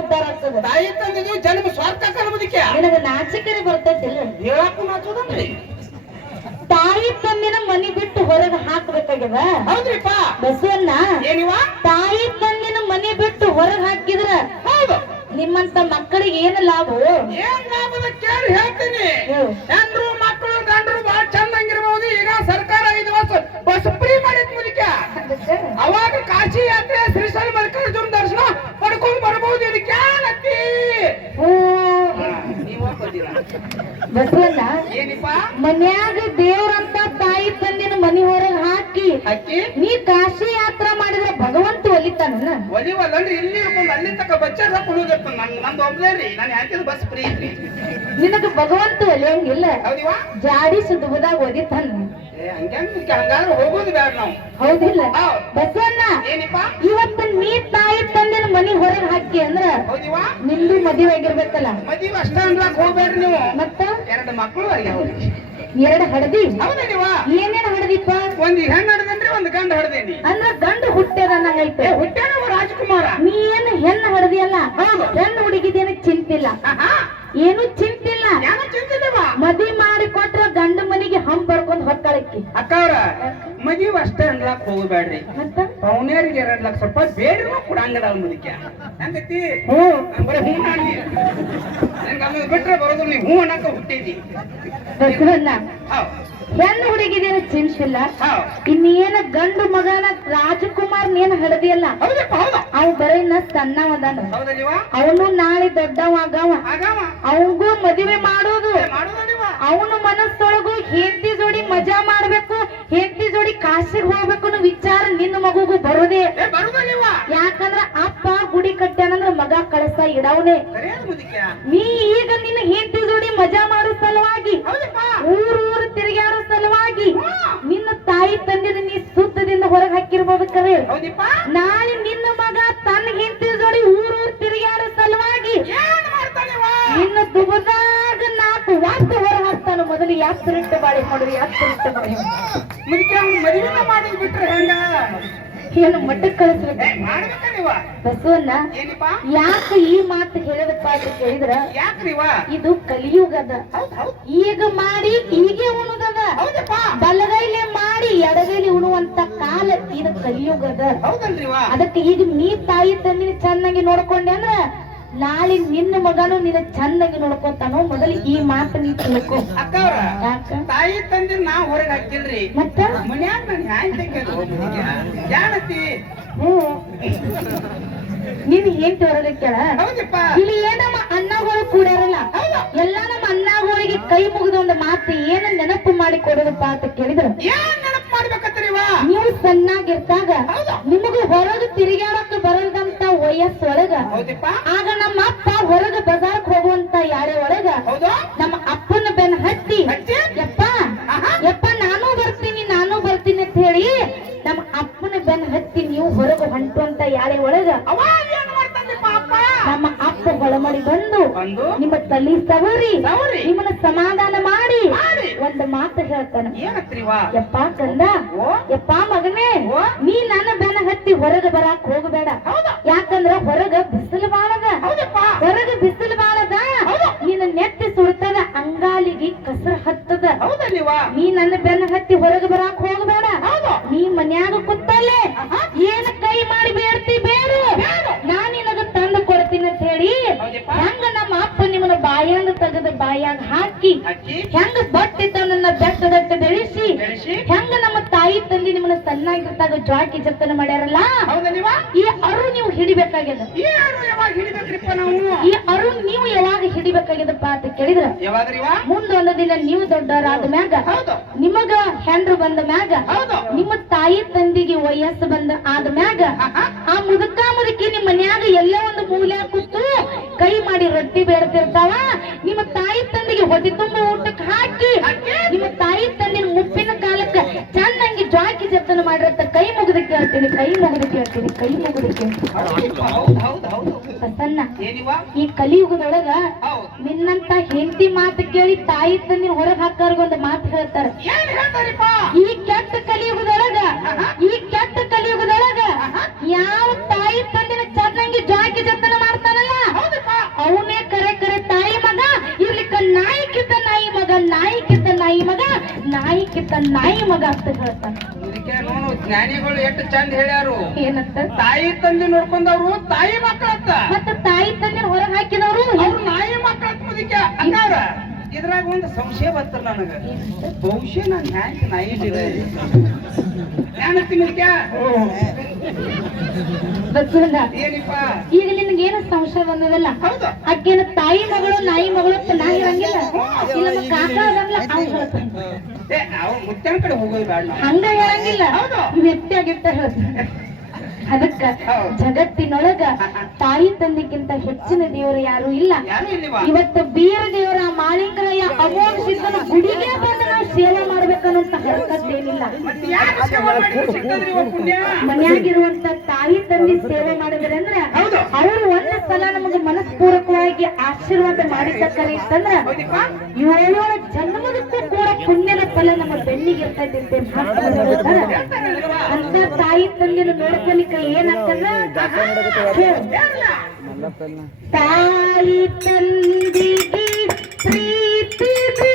ಉದ್ಧಾರ ಆಗ್ತದೆ. ತಾಯಿ ತಂದಿದ್ದು ಜನ್ಮ ಸ್ವಾರ್ಥ ಕಲ್ಬದಕ್ಕೆ ನಿನಗ ನಾಚಿಕೆರೆ ಬರ್ತೈತಿಲ್ಲ ಹೇಳಕ್ಕೂ ನಾಚೋದನ್ರಿ. ತಾಯಿ ತಂದಿನ ಮನಿ ಬಿಟ್ಟು ಹೊರಗೆ ಹಾಕ್ಬೇಕಾಗ್ಯದ. ಹೌದ್ರಿಪ್ಪ. ಬಸವಣ್ಣ ಏನಿವ ತಾಯಿ ತಂದಿನ ಮನಿ ಬಿಟ್ಟು ಹೊರಗೆ ಹಾಕಿದ್ರ ಹೌದು ನಿಮ್ಮಂತ ಮಕ್ಕಳಿಗೆ ಏನು ಲಾಭ? ಏನ್ ಲಾಭದ ಕೇಳಿ ಹೇಳ್ತೀನಿ. ಹೆಂಡ್ರು ಮಕ್ಕಳು ಗಂಡ್ರು ಬಹಳ ಚಂದಂಗಿರ್ಬಹುದು. ಈಗ ಸರ್ಕಾರ 5 ವರ್ಷ ಬಸ್ ಫ್ರೀ ಮಾಡಿದ್ ಮುದಕ್ಕೆ ಅವಾಗ ಕಾಶಿ ಯಾತ್ರೆ ಶ್ರೀಶೈಲ ಮಲ್ಲಿಕಾರ್ಜುನ ದರ್ಶನ ಪಡ್ಕೊಂಡ್ ಬರ್ಬಹುದು. ಇದಕ್ಕೆ ಏನತ್ತಿ ಬಸವಣ್ಣ ಏನಿಪ್ಪ ಮನ್ಯಾಗ ದೇವ್ರಂತ ತಾಯಿ ತಂದಿನ ಮನಿ ಹೊರಗೆ ಹಾಕಿ ಅಕ್ಕಿ ನೀ ಕಾಶಿ ಯಾತ್ರಾ ಮಾಡಿದ್ರೆ ಭಗವಂತ ಒಲಿತಾನ? ಒಲಿವಲ್ಲನ್ರಿ. ಇಲ್ಲಿ ಇರ್ಕೊಂಡು ಅಲ್ಲಿ ತಕ್ಕ ಬಚ್ಚಾರ ಕುಣಿದಿರ್ತಾನ. ನಂದು ಒಬ್ಲೇ ರೀ. ನಾನು ಹಾಕಿದ ಬಸ್ ಫ್ರೀ ಐತ್ರಿ. ನಿನಗ ಭಗವಂತ ಒಲಿಯಂಗಿಲ್ಲ. ಹೌದಿವ ಜಾಡಿ ಸುದ್ದುಬದಾಗ ಓದಿತಾನ. ಹಂಗಾದ್ರೆ ಹೋಗೋದು ಬೇಡ ನಾವು. ಹೌದಿಲ್ಲ ಬಸವಣ್ಣ? ಏನಿಪ್ಪ ಇವತ್ತು ನೀ ತಾಯಿ ತಂದಿನ ಮನಿ ಹೊರಗೆ ಹಾಕಿ ಅಂದ್ರ ಹೌದಿವ ನಿಂದು ಮದುವೆ ಆಗಿರ್ಬೇಕಲ್ಲ. ಮದುವೆ ಅಷ್ಟ ಅನ್ಲಾಕ್ ಹೋಗ್ಬೇಡ್ರಿ ನೀವು. ಮತ್ತ 2 ಮಕ್ಕಳು ಆಗ್ಯಾವ. 2 ಹಡದಿ. ಹೌದಲ್ವಾ? ಏನೇನ್ ಹಡದಿಪ್ಪ? ಒಂದ್ ಹೆಣ್ಣು ಹಡದನ್ರಿ, ಒಂದ್ ಗಂಡ ಹಡದೇನಿ. ಅಂದ್ರ ಗಂಡು ಹುಟ್ಟ್ಯದ ಅನ್ನಂಗೈತೆ. ಹುಟ್ಟ್ಯಾನ ರಾಜಕುಮಾರ. ನೀ ಏನು ಹೆಣ್ಣು ಹಡದಿಯಲ್ಲ, ಹೆಣ್ಣು ಹುಡುಗಿದೇನ ಚಿಂತಿಲ್ಲ, ಏನು ಚಿಂತಿಲ್ಲ. ಮದ್ವಿ ಮಾಡಿ ಕೊಟ್ರ ಗಂಡ ಮನಿಗೆ ಹಂಪ್ ಬರ್ಕೊಂಡ್ ಹೊತ್ತಾಳಕ್ಕಿ. ಅಕ್ಕವ್ರ ಮದುವೆ ಅಷ್ಟ ಅನ್ಲಾಕ್ ಹೋಗ್ಬೇಡ್ರಿ. ಮತ್ತ ಪೌನ್ಯಾರಿಗೆ 2 ಲಕ್ಷ ರೂಪಾಯಿ ಬೇಡ್ರಿ ಕೊಡಂಗದ ಮುದಕ್ಕೆ. ಹೆಂಗತಿ ಬರೀ ಹೂ ಮಾಡಿ ನನ್ಗೆ ಬಿಟ್ರೆ ಬರೋದು. ನೀವು ಹೂ ಅನ್ನಕ ಹುಟ್ಟಿದಿ. ಬಸವಣ್ಣ ಹೆಣ್ಣು ಹುಡುಗಿದೇನ ಚಿಂತಿಲ್ಲ. ಇನ್ನೇನ ಗಂಡು ಮಗನ ರಾಜಕುಮಾರ್ ನೇನ್ ಹಡದಿಯಲ್ಲ, ಅವ್ ಬರೀನ ಸಣ್ಣವದಾನ. ಅವನು ನಾಳೆ ದೊಡ್ಡವಾಗವ. ಅವಂಗೂ ಮದುವೆ ಮಾಡೋದು. ಅವನ ಮನಸ್ಸೊಳಗು ಹೆಂಡತಿ ಜೋಡಿ ಮಜಾ ಮಾಡ್ಬೇಕು, ಹೆಂಡತಿ ಜೋಡಿ ಕಾಶಿಗೆ ಹೋಗ್ಬೇಕು ಅನ್ನೋ ವಿಚಾರ ನಿನ್ನ ಮಗುಗೂ ಬರೋದೇ. ಯಾಕಂದ್ರ ಅಪ್ಪ ಗುಡಿ ಕಟ್ಟ್ಯಾನಂದ್ರ ಮಗ ಕಳಸ ಇಡವನೇ. ನೀ ಈಗ ನಿನ್ನ ಹೆಂಡತಿ ಜೋಡಿ ಮಜಾ ಮಾಡೋ ಸಲುವಾಗಿ, ಊರು ತಿರುಗಾಡೋ ಸಲುವಾಗಿ ನಿನ್ನ ತಾಯಿ ತಂದಿನ ನೀ ಸುತ್ತದಿಂದ ಹೊರಗೆ ಹಾಕಿರ್ಬೋದು. ಕರೆ ನಾಳೆ ನಿನ್ನ ಮಗ ತನ್ನ ಹೆಂಡತಿ ಜೋಡಿ ಊರು ತಿರುಗಾಡೋ ಸಲುವಾಗಿ ನಿನ್ನ ದುಬದಾಗ 4 ವಾಸ್ತ ಹೊರ ಹಾಕ್ತಾನ. ಮೊದಲು ಯಾತ್ರಿಟ್ಟು ಬಾಳಿ ನೋಡ್ರಿ, ಯಾತ್ರಿಟ್ಟು ಬಾಳಿ ಮದುವೆ ಮಾಡೋದು ಬಿಟ್ರೆ ಹೆಂಗ? ಏನು ಮಟ್ಟಕ್ಕೆ ಕಳಿಸ್ಬೇಕು. ಬಸವಣ್ಣ ಯಾಕೆ ಈ ಮಾತು ಹೇಳಿದಪ್ಪ ಅಂತ ಕೇಳಿದ್ರ, ಇದು ಕಲಿಯುಗದ. ಈಗ ಮಾಡಿ ಹೀಗೆ ಉಣುದದ. ಬಲಗೈಲೆ ಮಾಡಿ ಎಡಗೈಲಿ ಉಣುವಂತ ಕಾಲ ಇದು ಕಲಿಯುಗದ. ಅದಕ್ಕೆ ಈಗ ನೀ ತಾಯಿ ತಂದಿನ ಚೆನ್ನಾಗಿ ನೋಡ್ಕೊಂಡೆ ಅಂದ್ರ ನಾಳೆ ನಿನ್ನ ಮಗನು ನಿನ್ನ ಚೆನ್ನಾಗಿ ನೋಡ್ಕೊತಾನೋ. ಮೊದಲು ಈ ಮಾತು ನೀ ತಿಳ್ಕೊ. ತಾಯಿ ತಂದಿ ನಾ ಹೊರಗೆ ಹಾಕಿಲ್ರಿ. ಮತ್ತ ಮನ್ಯಾಗ ನೀನ್ ಏನ್ ಹೊರಗೆ ಕೇಳ. ಇಲ್ಲಿ ಏನಮ್ಮ ಅಣ್ಣಗಳು ಕೂಡ್ಯಾರಲ್ಲ, ಎಲ್ಲಾ ನಮ್ಮ ಅಣ್ಣಗಳಿಗೆ ಕೈ ಮುಗಿದ ಒಂದು ಮಾತು ಏನ ನೆನಪು ಮಾಡಿ ಕೊಡೋದಪ್ಪ ಅಂತ ಕೇಳಿದ್ರು, ನೆನಪು ಮಾಡ್ಬೇಕತ್ರಿ. ನೀವು ಸಣ್ಣಾಗಿರ್ತಾಗ ನಿಮಗೂ ಹೊರಗೆ ತಿರುಗಾಡಕ್ಕೆ ಬರದಂತ ವಯಸ್ಸೊಳಗ ಆಗ ನಮ್ಮ ಅಪ್ಪ ಹೊರಗೆ ಬಜಾರ್ಕ್ ಹೋಗುವಂತ ಯಾಳೆ ಒಳಗ ನಮ್ಮ ಅಪ್ಪನ ಬೆನ್ನ ಹತ್ತಿ ಯಪ್ಪ ಯಪ್ಪ ನಾನು ಬರ್ತೀನಿ ಅಂತ ಹೇಳಿ ನಮ್ಮ ಅಪ್ಪನ ಬೆನ್ನ ಹತ್ತಿ ನೀವು ಹೊರಗೆ ಹೊಂಟುವಂತ ಯಾಳೆ ಒಳಗ ನಮ್ಮ ಅಪ್ಪ ಹೊಳಮಡಿ ಬಂದು ನಿಮ್ಮ ತಲೆ ಸವರಿ ನಿಮ್ಮನ್ನ ಸಮಾಧಾನ ಮಾಡಿ ಒಂದು ಮಾತು ಹೇಳ್ತಾನ. ಯಪ್ಪ ಕಂದ, ಯಪ್ಪ ಮಗನೇ, ನೀ ನನ್ನ ಬೆನ್ನ ಹತ್ತಿ ಹೊರಗೆ ಬರಾಕ್ ಹೋಗಬೇಡ. ಯಾಕಂದ್ರ ಹೊರಗ ಬಿಸಿಲು ಬಾಳದ, ಹೊರಗ ಬಿಸಿಲು ಬಾಳದ. ನೀನು ನೆತ್ತಿ ಸುಡ್ತದ, ಅಂಗಾಲಿಗೆ ಕಸರ ಹತ್ತದ. ನೀ ನನ್ನ ಬೆನ್ನ ಹತ್ತಿ ಹೊರಗೆ ಬರಾಕ್ ಹೋಗಬೇಡ. ನೀ ಮನ್ಯಾಗ ಕೂತಲ್ಲೇ ಏನ ಕೈ ಮಾಡಿ ಬೇಡ್ತಿ ಬೇಡು, ನಾನ್ ನಿನಗ ತಂದು ಕೊಡ್ತೀನಿ ಅಂತ ಹೇಳಿ ಹೆಂಗ ನಮ್ಮ ಅಪ್ಪ ನಿಮ್ಮನ್ನ ಬಾಯಾಂಗ ತೆಗೆದು ಬಾಯಾಗ ಹಾಕಿ, ಹೆಂಗ ಬಟ್ಟೆ ತನ್ನ ಬೆಟ್ಟದಟ್ಟ ಬೆಳೆಸಿ, ಹೆಂಗ ನಮ್ಮ ತಾಯಿ ತಂದಿ ನಿಮ್ಮನ್ನ ಸಣ್ಣಾಗಿರ್ತಾಗ ಜಾಕಿ ಜತನ ಮಾಡ್ಯಾರಲ್ಲ, ಈ ಅರು ನೀವು ಹಿಡಿಬೇಕಾಗ್ಯದ. ಈ ಅರು ನೀವು ಯಾವಾಗ ಹಿಡಿಬೇಕಾಗ್ಯದಪ್ಪ ಅಂತ ಕೇಳಿದ್ರ, ಮುಂದೊಂದು ದಿನ ನೀವು ದೊಡ್ಡವರಾದ ಮ್ಯಾಗ, ನಿಮಗ ಹೆಂಡ್ರು ಬಂದ ಮ್ಯಾಗ, ನಿಮ್ಮ ತಾಯಿ ತಂದಿಗೆ ವಯಸ್ಸು ಬಂದ ಆದ ಮ್ಯಾಗ, ಆ ಮುದುಕಿ ನಿಮ್ಮ ಮನ್ಯಾಗ ಎಲ್ಲೇ ಒಂದು ಮೂಲೆ ಕೂತು ಕೈ ಮಾಡಿ ರೊಟ್ಟಿ ಬೇಡ್ತಿರ್ತಾವ. ನಿಮ್ಮ ತಾಯಿ ತಂದಿಗೆ ಹೊಟ್ಟೆ ತುಂಬ ಊಟಕ್ಕೆ ಹಾಕಿ, ನಿಮ್ಮ ತಾಯಿ ತಂದಿನ ಮುಪ್ಪಿನ ಕಾಲಕ್ಕ ಚೆನ್ನಾಗಿ ಜಾಕಿ ಜತನ ಮಾಡಿರತ್ತ ಕೈ ಮುಗಿದು ಕೇಳ್ತೀನಿ, ಕೈ ಮುಗಿದು ಕೇಳ್ತೀನಿ, ಕೈ ಮುಗಿದು ಕೇಳ್ತೀನಿ. ಪ್ರಸನ್ನ, ಈ ಕಲಿಯುಗದೊಳಗ ನಿನ್ನಂತ ಹೆಂಡತಿ ಮಾತು ಕೇಳಿ ತಾಯಿ ತಂದಿನ ಹೊರಗೆ ಹಾಕೋರ್ಗೊಂದು ಮಾತು ಹೇಳ್ತಾರ. ಈ ಕೆಟ್ಟ ಕಲಿಯುಗದೊಳಗ ಯಾವ ತಾಯಿ ತಂದಿನ ಚೆನ್ನಾಗಿ ಜಾಕಿ ಜತನ ಮಾಡ್ತಾನಲ್ಲ ಮಗ ಅಂತ ಹೇಳ್ತಾನ. ಇದಕ್ಕೆ ನೋಡು ಜ್ಞಾನಿಗಳು ಎಷ್ಟು ಚಂದ ಹೇಳ್ಯಾರು. ಏನಂತ? ತಾಯಿ ತಂದೆ ನೋಡ್ಕೊಂಡವ್ರು ತಾಯಿ ಮಕ್ಕಳತ್ತ, ಮತ್ತೆ ತಾಯಿ ತಂದೆ ಹೊರಗೆ ಹಾಕಿದವರು ಅವ್ರು ನಾಯಿ ಮಕ್ಕಳತ್ತ ಮುದಿಕ ಹಂಗಾರ. ಇದ್ರಾಗ ಒಂದು ಸಂಶಯ ಬರ್ತದ ನನಗ, ಬಹುಶಃ ನಾನು ಹ್ಯಾಂಗ ನಾಯಿ ಜ್ಞಾನತಿ ಮುದಿಕ ಬಸವಣ್ಣ. ಏನಿಪ್ಪ ಈಗ ನಿನ್ಗೇನು ಸಂಶಯ ಬಂದದಲ್ಲ, ಹೌದು ಅಕ್ಕೇನ ತಾಯಿ ಮಗಳು ನಾಯಿ ಮಗಳು ಅಂತ ನಾ ಹೇಳಂಗಿಲ್ಲ. ಇಲ್ಲ ನಮ್ಮ ಕಾಕ ಅದಲ್ಲ ಅವ್ನು ಹೇಳ್ತಾನೆ. ಅವ್ ಮುತ್ತನ ಕಡೆ ಹೋಗೋದು ಬೇಡ ನಾವು. ಹಂಗ ಹೇಳಂಗಿಲ್ಲ, ಹೌದು. ವ್ಯಕ್ತಿಯಾಗಿರ್ತ ಹೇಳ್ತಾನೆ. ಅದಕ್ಕ ಜಗತ್ತಿನೊಳಗ ತಾಯಿ ತಂದೆಗಿಂತ ಹೆಚ್ಚಿನ ದೇವರು ಯಾರು ಇಲ್ಲ. ಯಾರು ಇಲ್ಲಿವಾ? ಇವತ್ತು ಬೀರ ದೇವರ ಮಾಳಿಂಗರಾಯ ಅಮೋಘ ಸಿದ್ಧನ ಗುಡಿಗೆ ಬಂದು ನಾವು ಸೇವೆ ಮಾಡ್ಬೇಕನ್ನೋಂತ ಹರಕತ್ತೇನಿಲ್ಲ. ಮತ್ತೆ ಯಾರು ಸೇವೆ ಮಾಡಿದ್ರು ಸಿಗ್ತದ್ರಿ ಇವ ಪುಣ್ಯ? ಮನ್ಯಾಗಿರುವಂತ ತಾಯಿ ತಂದೆ ಸೇವೆ ಮಾಡಿದ್ರೆ ಅಂದ್ರೆ ಹೌದು. ಅವರು ಒಂದ್ ಸಲ ನಮಗೆ ಮನಸ್ಪೂರ್ವಕವಾಗಿ ಆಶೀರ್ವಾದ ಮಾಡಿದ್ದಕ್ಕನೆ ಇತ್ತಂದ್ರ ಹೌದಿಪ್ಪ? 7 ಜನ್ಮದಕ್ಕೂ ಕೂಡ ಪುಣ್ಯದ ಫಲ ನಮ್ಮ ಬೆನ್ನಿಗೆ ಇರ್ತೈತಿ ಅಂತ ತಾಯಿ ತಂದೆನ ನೋಡ್ಕೊಲಿಕ್ಕೆ ಏನಂತಲ್ಲ, ತಾಯಿ ತಂದೆಗೆ ಪ್ರೀತಿ ಸೇರಿ